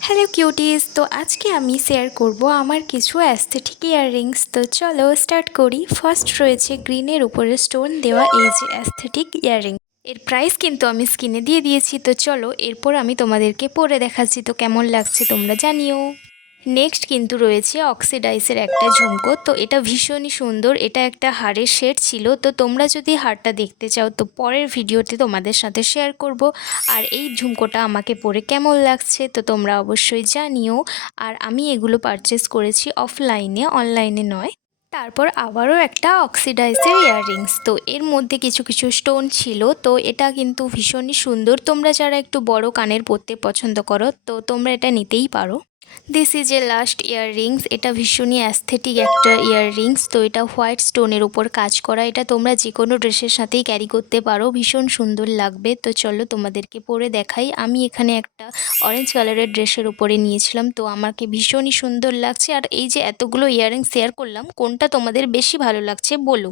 Hello cuties, তো আজকে আমি শেয়ার করব আমার কিছু অ্যাস্থেটিক ইয়াররিংস। তো চলো স্টার্ট করি। ফার্স্ট রয়েছে গ্রিনের উপরে স্টোন দেওয়া এই যে অ্যাস্থেটিক ইয়াররিং। এর প্রাইস কিন্তু আমি স্ক্রিনে দিয়ে দিয়েছি। তো চলো এরপর আমি তোমাদেরকে পরে দেখাচ্ছি, তো কেমন লাগছে তোমরা জানিও। নেক্সট কিন্তু রয়েছে অক্সিডাইসের একটা ঝুমকো। তো এটা ভীষণই সুন্দর, এটা একটা হাড়ের শেড ছিল। তো তোমরা যদি হাড়টা দেখতে চাও তো পরের ভিডিওতে তোমাদের সাথে শেয়ার করব। আর এই ঝুমকোটা আমাকে পরে কেমন লাগছে তো তোমরা অবশ্যই জানিও। আর আমি এগুলো পারচেস করেছি অফলাইনে, অনলাইনে নয়। তারপর আবারও একটা অক্সিডাইসের ইয়াররিংস। তো এর মধ্যে কিছু কিছু স্টোন ছিল। তো এটা কিন্তু ভীষণই সুন্দর। তোমরা যারা একটু বড় কানের পরতে পছন্দ করো তো তোমরা এটা নিতেই পারো। This is a last earrings. এটা ভীষণই অ্যাস্থেটিক একটা ইয়াররিংস। তো এটা হোয়াইট স্টোনের উপর কাজ করা। এটা তোমরা যে কোনো ড্রেসের সাথেই ক্যারি করতে পারো, ভীষণ সুন্দর লাগবে। তো চলো তোমাদেরকে পরে দেখাই। আমি এখানে একটা অরেঞ্জ কালারের ড্রেসের উপরে নিয়েছিলাম, তো আমাকে ভীষণই সুন্দর লাগছে। আর এই যে এতগুলো ইয়াররিংস শেয়ার করলাম, কোনটা তোমাদের বেশি ভালো লাগছে বলো।